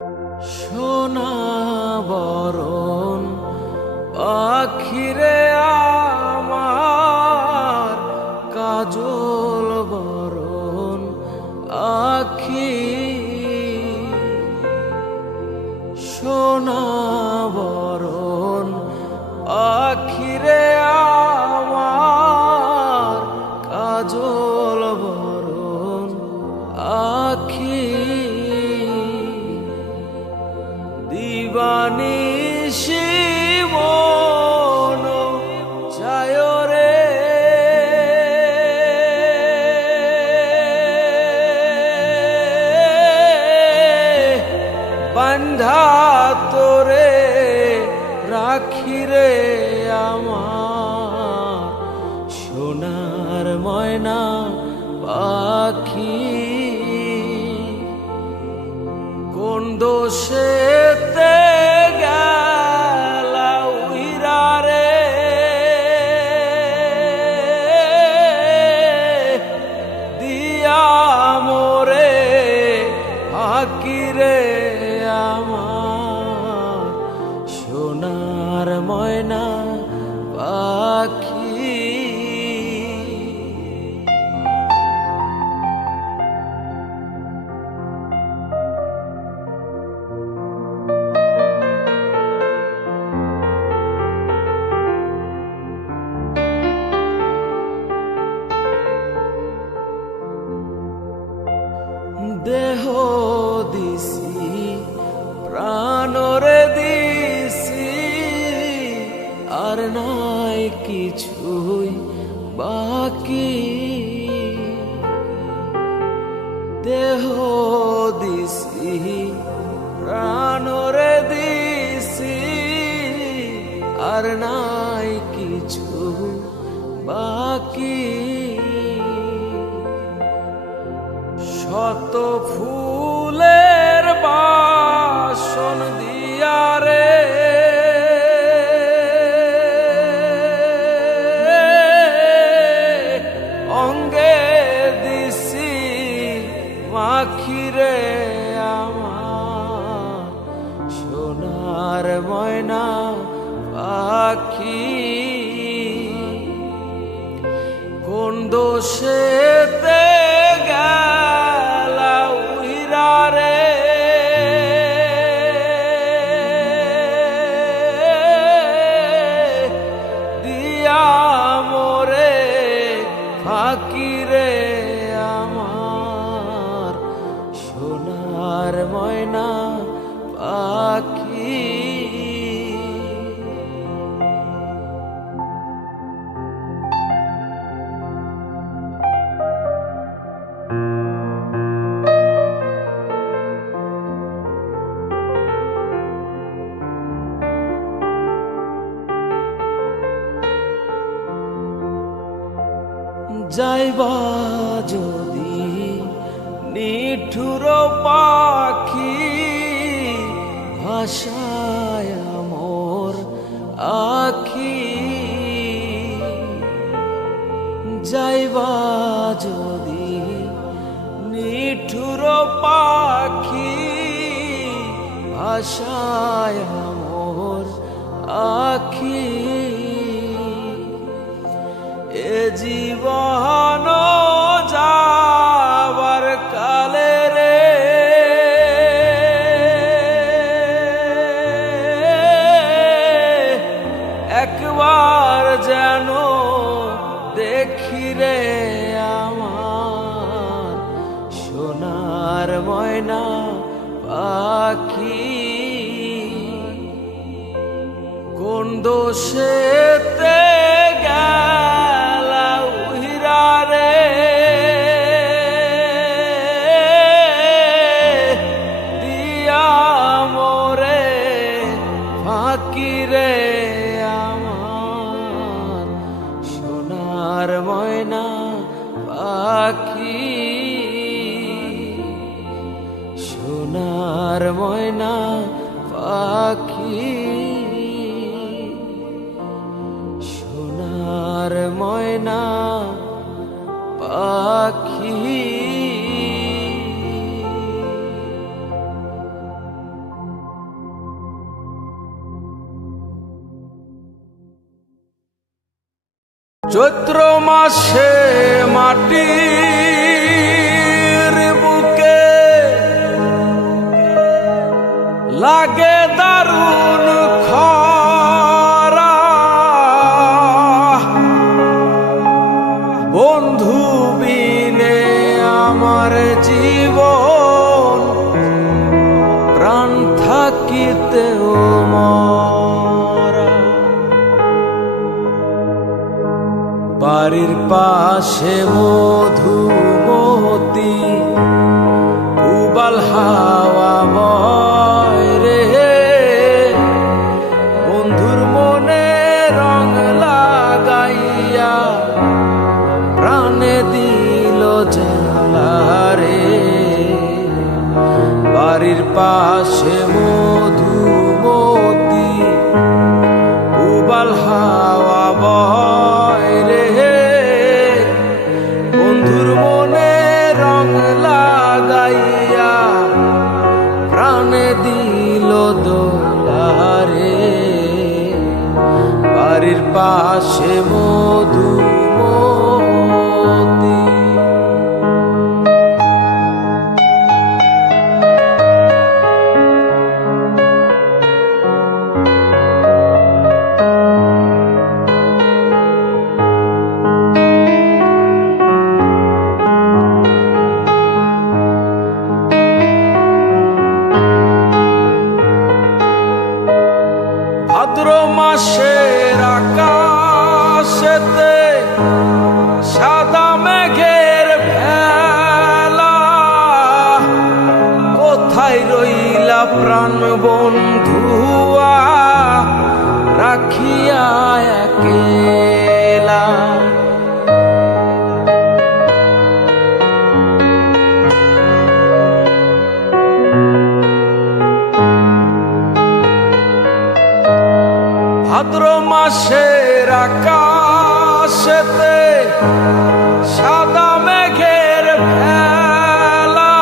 সোনা বরণ পাখিরে আমার, কাজল বরণ আখি। সোনা বরণ পাখিরে আমার, কাজল বরণ আখি। দিবানিশি মন চায় রে, বান্ধা তোরে রাখি রে আমার, সোনার ময়না পাখি। কোন দোষেতে গেলা উইরা রে, দিয়া মোরে ফাঁকি রে আমার, সোনার ময়না পাখি। দেহ দিছি প্রাণরে দিছি, আর নাই কিছুই বাকি। দেহ দিছি প্রাণরে দিছি, আর নাই কিছু বাকি। শত ফুলের বাসন দিয়া রে, অঙ্গে দিছি মাখি রে আমার, সোনার ময়না পাখি। কোন দোষেতে গেলা উইরা রে, দিয়া মোরে ফাঁকি রে আমার, সোনার ময়না পাখি। যাইবা যদি নিঠুর পাখি, ভাষায় মোর আখি। যাইবা যদি নিঠুর পাখি, ভাষায় মোর আখি। এ জীবন যাবার কালে রে, একবার যেন দেখি রে আমার, সোনার ময়না পাখি। কোন দোষেতে গেলা উইরা রে, দিয়া মোরে ফাঁকি রে আমার, সোনার ময়না পাখি। সোনার ময়না পাখি, সোনার ময়না পাখি। চৈত্র মাসে মাটির বুকে লাগে দারুণ খরা, বন্ধু বিনে আমার জীবন প্রাণ থাকিতেও মরা। বাড়ির পাশে মধুমতি উবাল হাওয়া বয় রে, বন্ধুর মনে রং লাগাইয়া প্রাণে দিল জ্বালা রে। বাড়ির পাশে মধুমতি উবাল হাওয়া বয় রে, বন্ধুর মনে রং লাগাইয়া প্রাণে দিল দোলা রে। বাড়ির পাশে মধুমতি। ভাদ্র মাসের আকাশেতে সাদা মেঘের ভেলা, কোথায় রইলা প্রাণ বন্ধুয়া রাখিয়া একেলা। ভাদ্র মাসের আকাশেতে সাদা মেঘের ভেলা,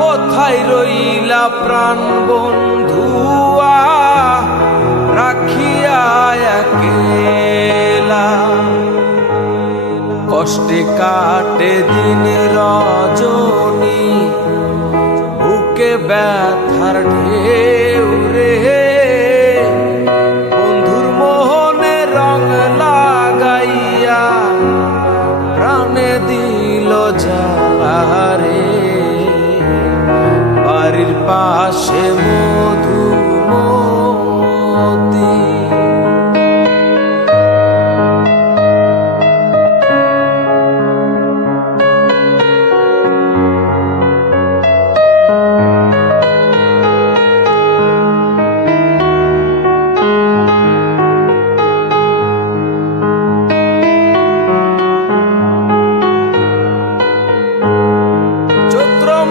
কোথায় রইলা প্রাণ বন্ধুয়া রাখিয়া একেলা। কষ্টে কাটে দিন রজনী, বুকে ব্যথার ঢেউ রে, বন্ধুর মোহনে রং লাগাইয়া প্রাণে দিল জ্বালা রে। বাড়ির পাশে মধুমতি।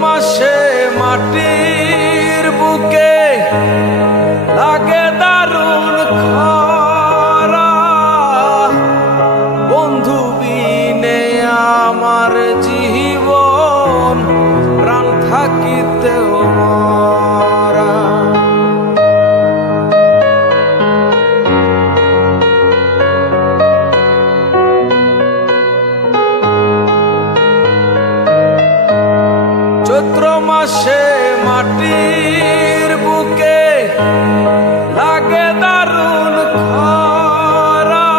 মাসে মাটির বুকে লাগে দারুণ খরা, বন্ধু বিনে আমার জীবন প্রাণ থাকিতেও মরা। চৈত্র মাসে মাটির বুকে লাগে দারুণ খরা,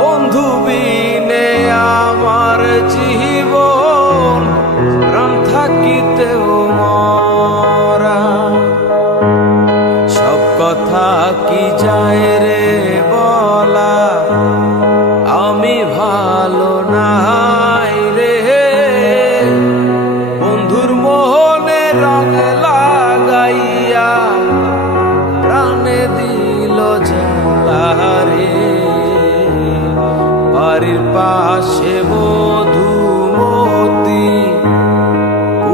বন্ধু বিনে আমার জীবন প্রাণ থাকিতেও মরা। সব কথা কি যায় রে বলা, আমি ভালো নাই রে, বন্ধুর মোহনে রং লাগাইয়া প্রাণে দিল জ্বালা রে। বাড়ির পাশে মধুমতি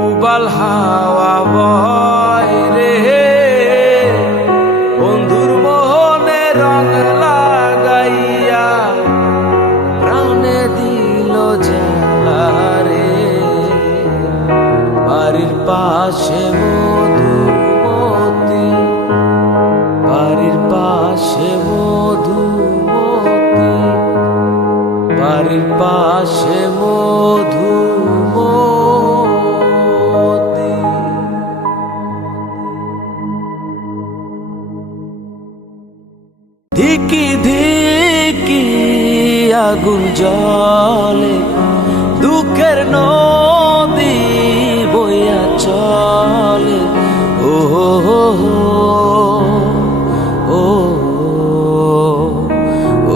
উবাল হাওয়া বয় রে, বন্ধুর মোহনে রং লাগাইয়া প্রাণে দিল জ্বালা রে। বাড়ির পাশে মধুমতি, বাড়ির পাশে মধু। জলে দুঃখের নদী বইয়া চলে। ও ও ও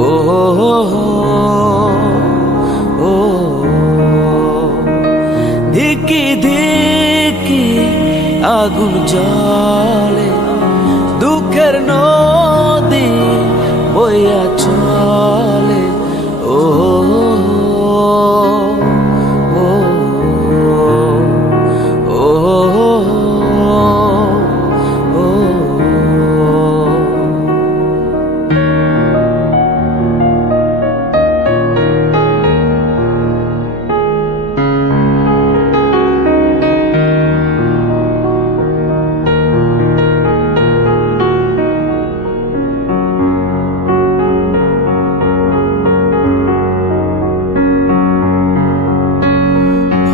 ও ও ধিকি ধিকি আগুন জলে দুঃখের নদী বইয়া চলে। ও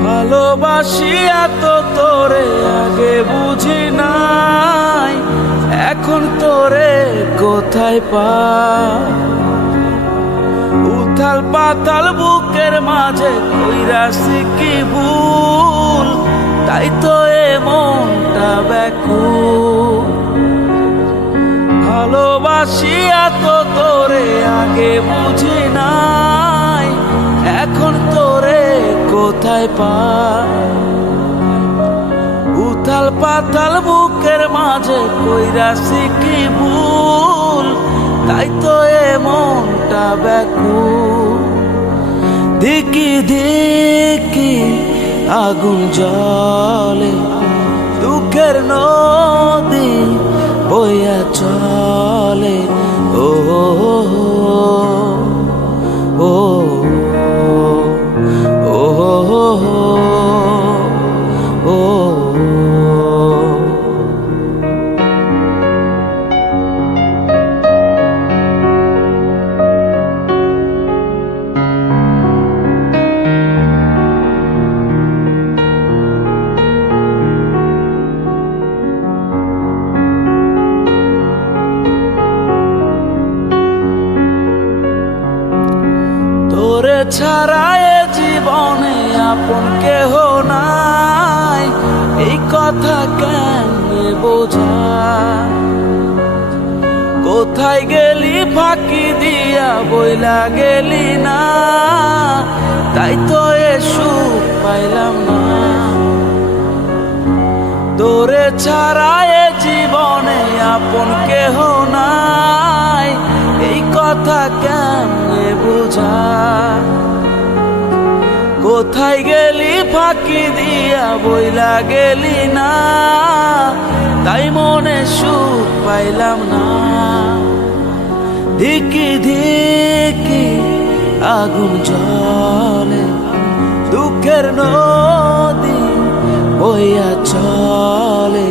ভালোবাসিয়া তো তোরে আগে বুঝি নাই, এখন তোরে কোথায় পাই? উথাল পাতাল বুকের মাঝে কইরাছি কি ভুল, তাই তো এ মনটা ব্যাকুল। ভালোবাসিয়া তো তোরে আগে বুঝি নাই, এখন তোরে কোথায় পাই? উথাল পাতাল বুকের মাঝে কইরাছি কি ভুল, তাই তো এ মনটা ব্যাকুল। ধিকি ধিকি আগুন জলে দুঃখের নদী বইয়া চলে। ও ও তোরে ছাড়া এ জীবনে আপন কেহ নাই, এই কথা কেমনে বোঝাই? কোথায় গেলি ফাঁকি দিয়া বইলা গেলি না, তাই তো এ সুখ পাইলাম না। তোরে ছাড়া এ জীবনে আপন কেহ নাই, এই কথা কেমনে বোঝাই? কোথায় গেলি ফাঁকি দিয়া বইলা গেলি না, তাই মনে সুখ পাইলাম না। ধিকি ধিকি আগুন জলে দুঃখের নদী বইয়া চলে।